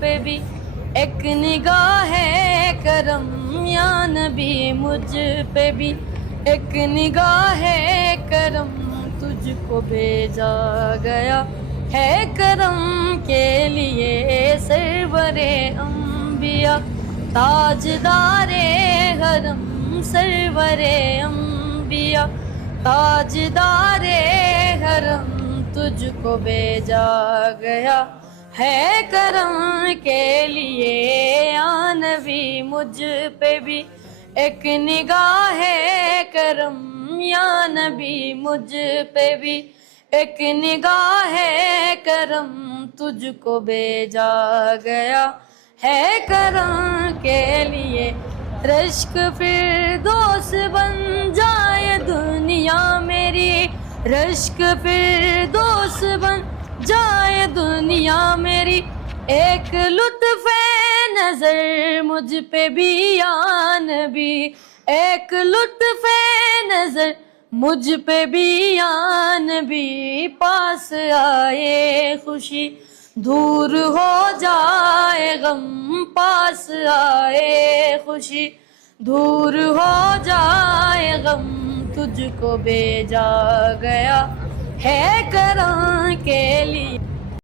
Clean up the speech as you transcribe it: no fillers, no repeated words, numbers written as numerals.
پہ بھی ایک نگاہ کرم یا نبی مجھ پہ بھی ایک نگاہ کرم تجھ کو بھیجا گیا ہے کرم کے لیے سرور انبیاء تاجدار حرم سرور انبیاء تاجدار حرم تجھ کو بھیجا گیا ہے کرم کے لیے یا نبی مجھ پہ بھی ایک نگاہ کرم یا نبی مجھ پہ بھی ایک نگاہ کرم تجھ کو بھیجا گیا ہے کرم کے لیے رشک فردوس بن جائے دنیا میری رشک فردوس بن جائے دنیا میری ایک لطف نظر مجھ پہ بھی یا نبی ایک لطف نظر مجھ پہ بھی یا نبی پاس آئے خوشی دور ہو جائے غم پاس آئے خوشی دور ہو جائے غم تجھ کو بھیجا گیا ہے کرم کے لیے